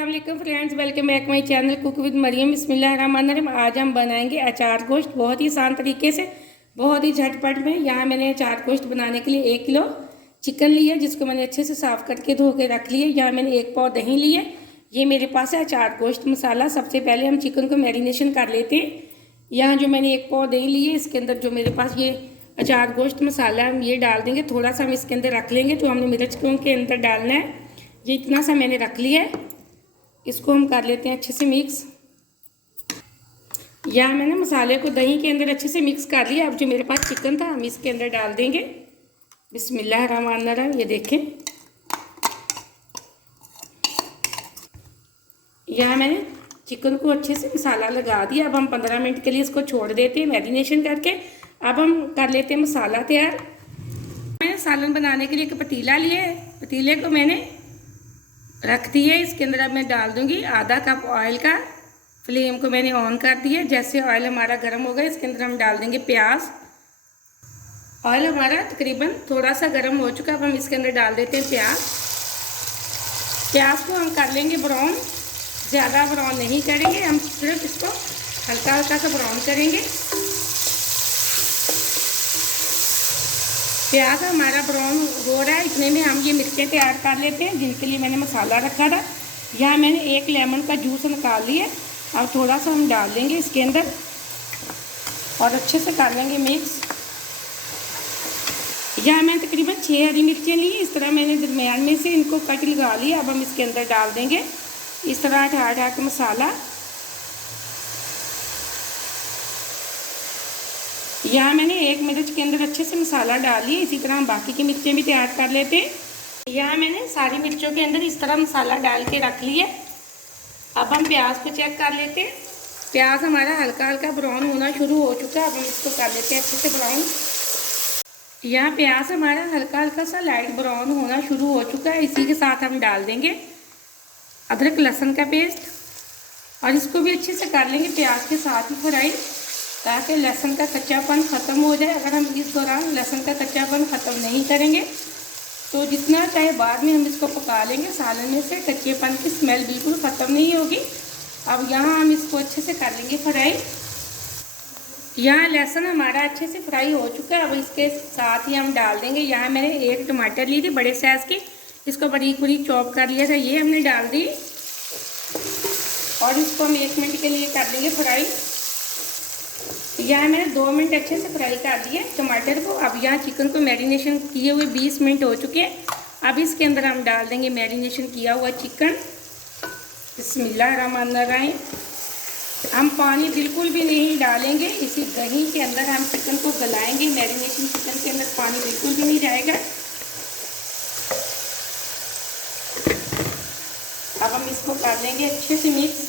अस्सलाम friends, welcome back my channel cook with Mariam. बिस्मिल्लाहिर्रहमानिर्रहीम। आज हम बनाएंगे अचार गोश्त बहुत ही आसान तरीके से, बहुत ही झटपट में। यहाँ मैंने अचार गोश्त बनाने के लिए 1 किलो चिकन लिया, जिसको मैंने अच्छे से साफ़ करके धो के रख लिया। यहाँ मैंने 1 पाव दही लिए। ये मेरे पास है अचार गोश्त मसाला। सबसे पहले हम चिकन को मैरिनेशन कर लेते हैं। यहाँ जो मैंने 1 पाव दही ली है, इसके अंदर जो मेरे पास ये अचार गोश्त मसाला हम ये डाल देंगे। थोड़ा सा हम इसके अंदर रख लेंगे, जो हमने मिर्च के अंदर डालना है। ये इतना सा मैंने रख लिया है। इसको हम कर लेते हैं अच्छे से मिक्स। यहाँ मैंने मसाले को दही के अंदर अच्छे से मिक्स कर लिया। अब जो मेरे पास चिकन था हम इसके अंदर डाल देंगे। बिस्मिल्लाहिर्रहमानिर्रहीम। ये देखें, यहाँ मैंने चिकन को अच्छे से मसाला लगा दिया। अब हम 15 मिनट के लिए इसको छोड़ देते हैं मैरिनेशन करके। अब हम कर लेते हैं मसाला तैयार। मैंने सालन बनाने के लिए एक पतीला लिया है। पतीले को मैंने रख दिए। इसके अंदर अब मैं डाल दूंगी आधा कप ऑयल का। फ्लेम को मैंने ऑन कर दिया। जैसे ऑयल हमारा गर्म हो गया, इसके अंदर हम डाल देंगे प्याज। ऑयल हमारा तकरीबन थोड़ा सा गर्म हो चुका। अब हम इसके अंदर डाल देते हैं प्याज। प्याज को हम कर लेंगे ब्राउन। ज़्यादा ब्राउन नहीं करेंगे, हम सिर्फ इसको हल्का हल्का सा ब्राउन करेंगे। प्याज हमारा ब्राउन हो रहा है, इतने में हम ये मिर्चें तैयार कर लेते हैं, जिनके लिए मैंने मसाला रखा था। यहाँ मैंने 1 लेमन का जूस निकाल लिया। अब थोड़ा सा हम डाल देंगे इसके अंदर और अच्छे से कर लेंगे मिक्स। यहाँ मैंने तकरीबन 6 हरी मिर्चें ली। इस तरह मैंने दरमियान में से इनको कट लगा लिया। अब हम इसके अंदर डाल देंगे इस तरह हटा के मसाला। यहाँ मैंने 1 मिर्च के अंदर अच्छे से मसाला डाल लिया। इसी तरह हम बाकी की मिर्चें भी तैयार कर लेते हैं। यहाँ मैंने सारी मिर्चों के अंदर इस तरह मसाला डाल के रख लिया। अब हम प्याज को चेक कर लेते हैं। प्याज हमारा हल्का हल्का ब्राउन होना शुरू हो चुका है। अब हम इसको कर लेते हैं अच्छे से ब्राउन। यहाँ प्याज हमारा हल्का हल्का सा लाइट ब्राउन होना शुरू हो चुका है। इसी के साथ हम डाल देंगे अदरक लहसुन का पेस्ट और इसको भी अच्छे से कर लेंगे प्याज के साथ ही फ्राई, ताकि लहसुन का कच्चापन ख़त्म हो जाए। अगर हम इस दौरान लहसुन का कच्चापन ख़त्म नहीं करेंगे तो जितना चाहे बाद में हम इसको पका लेंगे, सालन में से कच्चेपन की स्मेल बिल्कुल ख़त्म नहीं होगी। अब यहाँ हम इसको अच्छे से कर लेंगे फ्राई। यहाँ लहसुन हमारा अच्छे से फ्राई हो चुका है। अब इसके साथ ही हम डाल देंगे, यहाँ मैंने 1 टमाटर ली थी बड़े साइज़ की, इसको बारीक बारीक चॉप कर लिया था, ये हमने डाल दी और इसको हम 1 मिनट के लिए कर लेंगे फ्राई। यहाँ मैंने 2 मिनट अच्छे से फ्राई कर दिए टमाटर को। अब यहाँ चिकन को मैरिनेशन किए हुए 20 मिनट हो चुके हैं। अब इसके अंदर हम डाल देंगे मैरिनेशन किया हुआ चिकन। बिस्मिल्लाहिर्रहमानिर्रहीम। हम पानी बिल्कुल भी नहीं डालेंगे। इसी दही के अंदर हम चिकन को गलाएंगे। मैरिनेशन चिकन के अंदर पानी बिल्कुल भी नहीं जाएगा। अब हम इसको कर लेंगे अच्छे से मिक्स।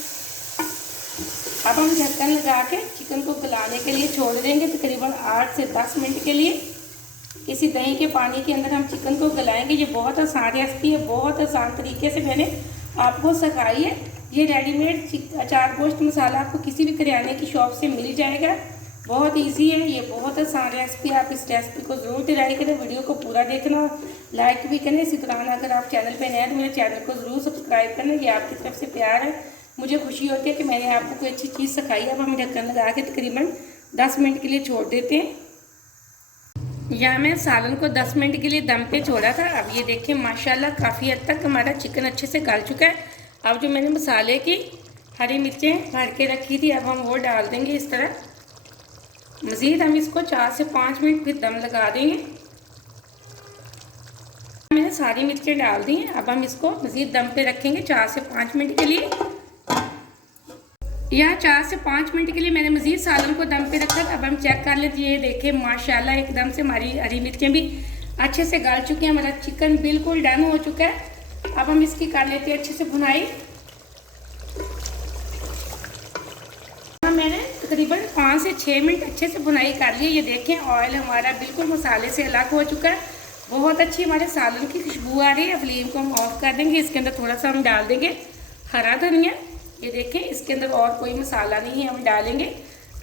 अब हम ढक्कन लगा के चिकन को गलाने के लिए छोड़ देंगे तकरीबन 8 से 10 मिनट के लिए। इसी दही के पानी के अंदर हम चिकन को गलाएंगे। ये बहुत आसान रेसिपी है, बहुत आसान तरीके से मैंने आपको सिखाई है। ये रेडीमेड अचार गोश्त मसाला आपको किसी भी करियाने की शॉप से मिल जाएगा। बहुत इजी है, ये बहुत आसान रेसिपी। आप इस रेसिपी को ज़रूर ट्राई करें। वीडियो को पूरा देखना, लाइक भी करें। इसी तरह अगर आप चैनल पर नए हैं तो मेरे चैनल को ज़रूर सब्सक्राइब करना। ये आपकी तरफ से प्यार है, मुझे खुशी होती है कि मैंने आपको कोई अच्छी चीज़ सिखाई। अब हम ढक्कन लगा के तकरीबन 10 मिनट के लिए छोड़ देते हैं। यहाँ मैं सालन को 10 मिनट के लिए दम पे छोड़ा था। अब ये देखें माशाल्लाह काफ़ी हद तक हमारा चिकन अच्छे से गल चुका है। अब जो मैंने मसाले की हरी मिर्चें भर के रखी थी, अब हम वो डाल देंगे इस तरह। मज़ीद हम इसको 4 से 5 मिनट फिर दम लगा देंगे। मैंने सारी मिर्चें डाल दी हैं। अब हम इसको मज़ीद दम पे रखेंगे 4 से 5 मिनट के लिए। यहाँ 4 से 5 मिनट के लिए मैंने मज़ीद सालन को दम पे रखा था। अब हम चेक कर लेते हैं। ये देखें माशाल्लाह एकदम से हमारी हरी मिर्चें भी अच्छे से गल चुकी हैं। हमारा चिकन बिल्कुल डन हो चुका है। अब हम इसकी कर लेते हैं अच्छे से भुनाई। मैंने तकरीबन 5 से 6 मिनट अच्छे से भुनाई कर ली। ये देखें ऑयल हमारा बिल्कुल मसाले से अलग हो चुका है। बहुत अच्छी हमारे सालन की खुशबू आ रही है। फ्लेम को हम ऑफ कर देंगे। इसके अंदर थोड़ा सा हम डाल देंगे हरा धनिया। ये देखें इसके अंदर और कोई मसाला नहीं है, हम डालेंगे।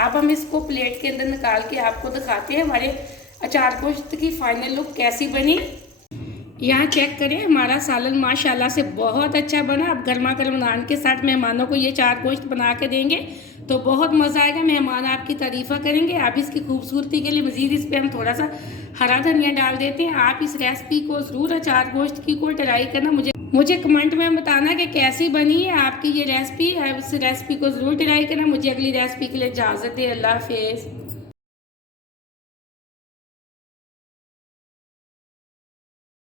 अब हम इसको प्लेट के अंदर निकाल के आपको दिखाते हैं हमारे अचार गोश्त की फाइनल लुक कैसी बनी। यहाँ चेक करें, हमारा सालन माशाल्लाह से बहुत अच्छा बना। अब गर्मा गर्म नान के साथ मेहमानों को ये 4 गोश्त बना के देंगे तो बहुत मज़ा आएगा। मेहमान आपकी तारीफ़ा करेंगे। आप इसकी खूबसूरती के लिए मज़ीद इस पर हम थोड़ा सा हरा धनिया डाल देते हैं। आप इस रेसिपी को ज़रूर 4 गोश्त की को ट्राई करना। मुझे कमेंट में बताना कि कैसी बनी है आपकी ये रेसिपी। इस रेसिपी को ज़रूर ट्राई करना। मुझे अगली रेसिपी के लिए इजाज़त दें। अल्लाह हाफिज़।